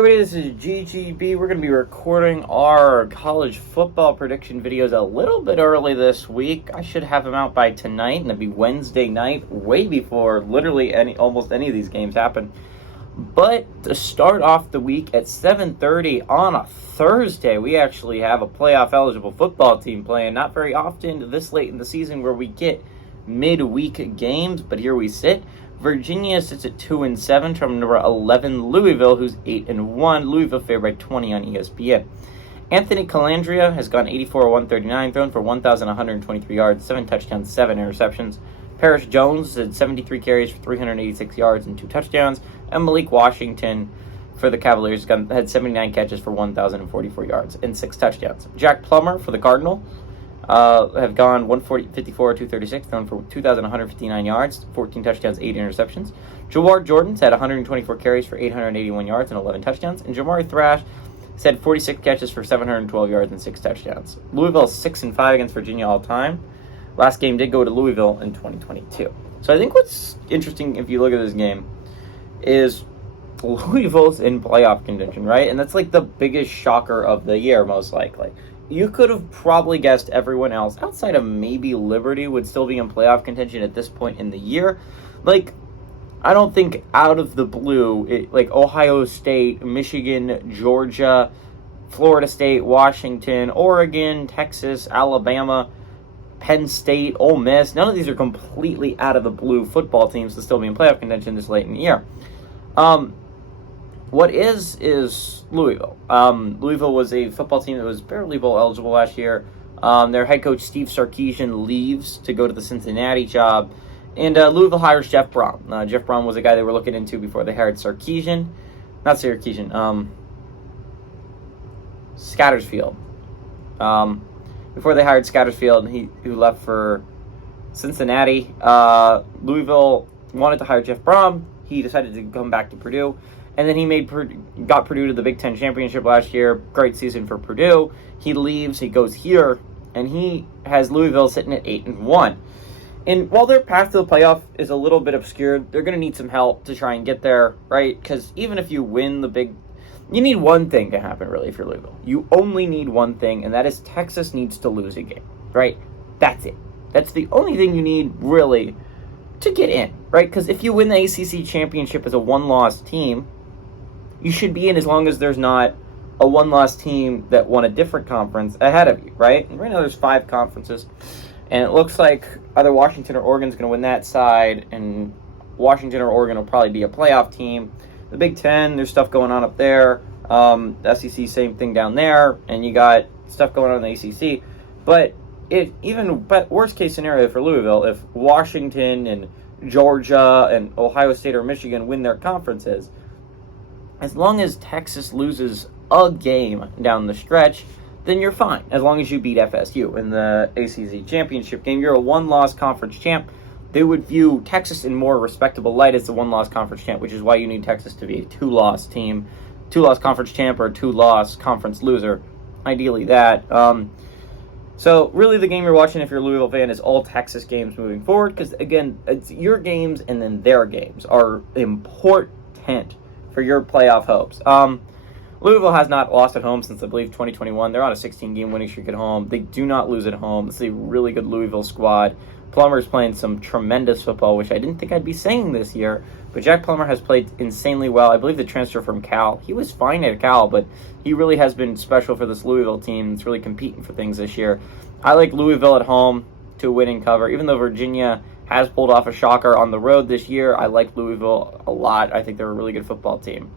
Everybody, this is GGB. We're going to be recording our college football prediction videos a little bit early this week. I should have them out by tonight, and it'll be Wednesday night, way before literally almost any of these games happen. But to start off the week at 7:30 on a Thursday, we actually have a playoff-eligible football team playing. Not very often this late in the season where we get midweek games, but here we sit. Virginia sits at 2-7 from number 11 Louisville, who's 8-1. Louisville favored by 20 on ESPN. Anthony Calandria has gone 84-139, thrown for 1,123 yards, 7 touchdowns, 7 interceptions. Parrish Jones had 73 carries for 386 yards and 2 touchdowns. And Malik Washington for the Cavaliers had 79 catches for 1,044 yards and 6 touchdowns. Jack Plummer for the Cardinal have gone 154-236, thrown for 2,159 yards, 14 touchdowns, 8 interceptions. Jawar Jordan's had 124 carries for 881 yards and 11 touchdowns. And Jamari Thrash had 46 catches for 712 yards and 6 touchdowns. Louisville is 6-5 against Virginia all time. Last game did go to Louisville in 2022. So I think what's interesting, if you look at this game, is Louisville's in playoff contention, right? And that's like the biggest shocker of the year, most likely. You could have probably guessed everyone else, outside of maybe Liberty, would still be in playoff contention at this point in the year. Like, I don't think out of the blue, like Ohio State, Michigan, Georgia, Florida State, Washington, Oregon, Texas, Alabama, Penn State, Ole Miss, none of these are completely out of the blue football teams to still be in playoff contention this late in the year. What is Louisville. Louisville was a football team that was barely bowl eligible last year. Their head coach, Steve Sarkisian, leaves to go to the Cincinnati job. And Louisville hires Jeff Brom. Jeff Brom was a guy they were looking into before they hired Scattersfield. Before they hired Scattersfield, who left for Cincinnati. Louisville wanted to hire Jeff Brom. He decided to come back to Purdue. And then he got Purdue to the Big Ten championship last year. Great season for Purdue. He leaves. He goes here. And he has Louisville sitting at 8-1. And while their path to the playoff is a little bit obscured, they're going to need some help to try and get there, right? Because even if you win you need one thing to happen, really, if you're Louisville. You only need one thing, and that is Texas needs to lose a game, right? That's it. That's the only thing you need, really, to get in, right? Because if you win the ACC championship as a one-loss team, you should be in as long as there's not a one-loss team that won a different conference ahead of you, right? And right now there's 5 conferences, and it looks like either Washington or Oregon's going to win that side, and Washington or Oregon will probably be a playoff team. The Big Ten, there's stuff going on up there. The SEC, same thing down there, and you got stuff going on in the ACC. But worst case scenario for Louisville, if Washington and Georgia and Ohio State or Michigan win their conferences, as long as Texas loses a game down the stretch, then you're fine. As long as you beat FSU in the ACC championship game, you're a one-loss conference champ. They would view Texas in more respectable light as the one-loss conference champ, which is why you need Texas to be a 2-loss team, 2-loss conference champ or a 2-loss conference loser. Ideally that. So really the game you're watching if you're a Louisville fan is all Texas games moving forward because, again, it's your games and then their games are important for your playoff hopes. Louisville has not lost at home since, I believe, 2021. They're on a 16-game winning streak at home. They do not lose at home. This is a really good Louisville squad. Plummer's playing some tremendous football, which I didn't think I'd be saying this year, but Jack Plummer has played insanely well. I believe the transfer from Cal, he was fine at Cal, but he really has been special for this Louisville team. It's really competing for things this year. I like Louisville at home to win and cover. Even though Virginia has pulled off a shocker on the road this year, I like Louisville a lot. I think they're a really good football team.